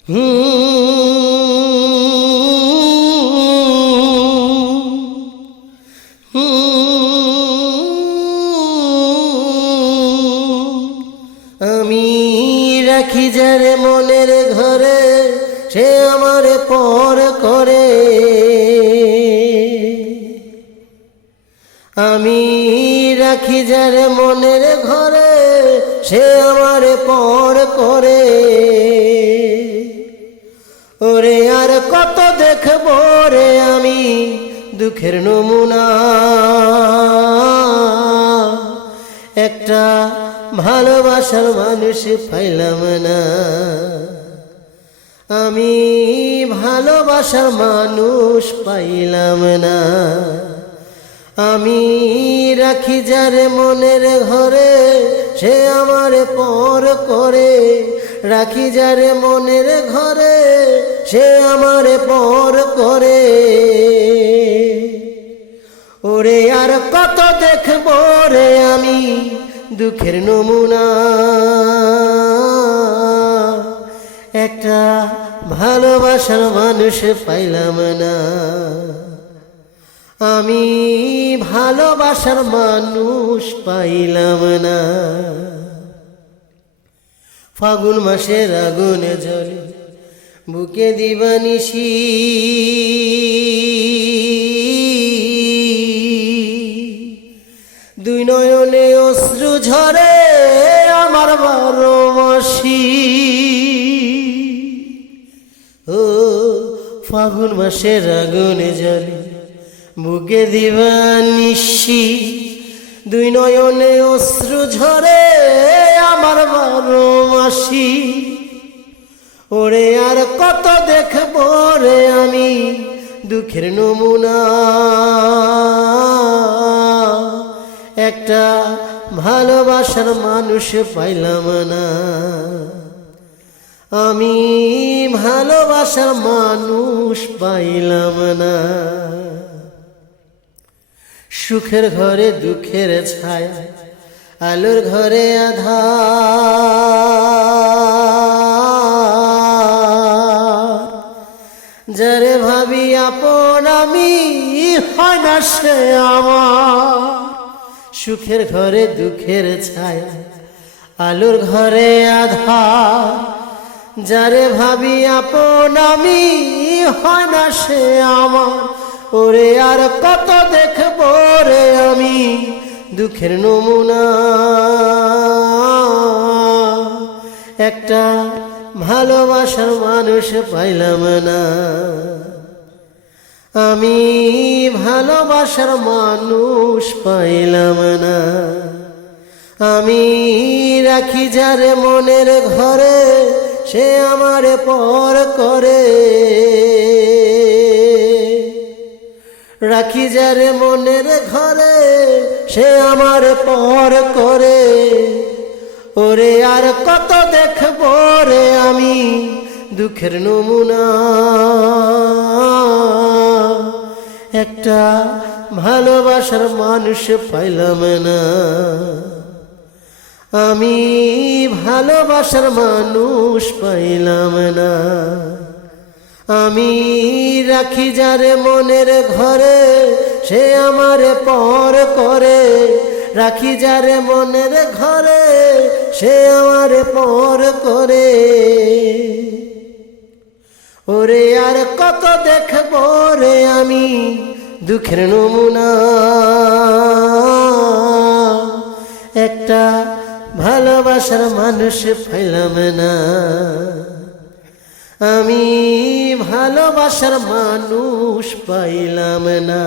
আমি রাখি যার মনের ঘরে, সে আমার পর করে। আমি রাখি যার মনের ঘরে, সে আমার পর করে। ওরে আর কত দেখবো রে আমি দুঃখের নমুনা, একটা ভালোবাসার মানুষ পাইলাম না। আমি ভালোবাসার মানুষ পাইলাম না। আমি রাখি যার মনের ঘরে, সে আমার পর করে। রাখি যার মনের ঘরে, সে আমার পর করে। ওরে আর কত দেখবো রে আমি দুঃখের নমুনা, একটা ভালোবাসার মানুষ পাইলাম না। আমি ভালোবাসার মানুষ পাইলাম না। ফাগুন মাসের আগুনে জ্বলে বুকে দিবানিশি, দুই নয়নে অশ্রু ঝরে আমার 12 মাসি। ও ফাগুন মাসের আগুনে জ্বলে বুকে দিবানিশি, দুই নয়নে অশ্রু ঝরে আমার 12 মাসি। ওরে আর কত দেখবো রে আমি দুঃখের নমুনা, একটা ভালোবাসার মানুষ পাইলাম না। আমি ভালোবাসার মানুষ পাইলাম না। সুখের ঘরে দুঃখের ছায়া, আলোর ঘরে আধার। যারে ভাবি আপন আমি, হয় না সে আমার। সুখের ঘরে দুঃখের ছায়া, আলোর ঘরে আধার। যারে ভাবি আপন আমি, হয় না সে আমার। ওরে আর কত দেখবো রে আমি দুঃখের নমুনা, একটা ভালোবাসার মানুষ পাইলাম না। আমি ভালোবাসার মানুষ পাইলাম না। আমি রাখি যার মনের ঘরে, সে আমার পর করে। রাখি যার মনের ঘরে, সে আমার পর করে। ওরে আর কত দেখবো রে আমি দুঃখের নমুনা, একটা ভালোবাসার মানুষ পাইলাম না। আমি ভালোবাসার মানুষ পাইলাম না। আমি রাখি যার মনের ঘরে, সে আমার পর করে। রাখি যার মনের ঘরে, সে আমার পর করে। ওরে আর কত দেখবো রে আমি দুঃখের নমুনা, একটা ভালোবাসার মানুষ পাইলাম না। আমি ভালোবাসার মানুষ পাইলাম না।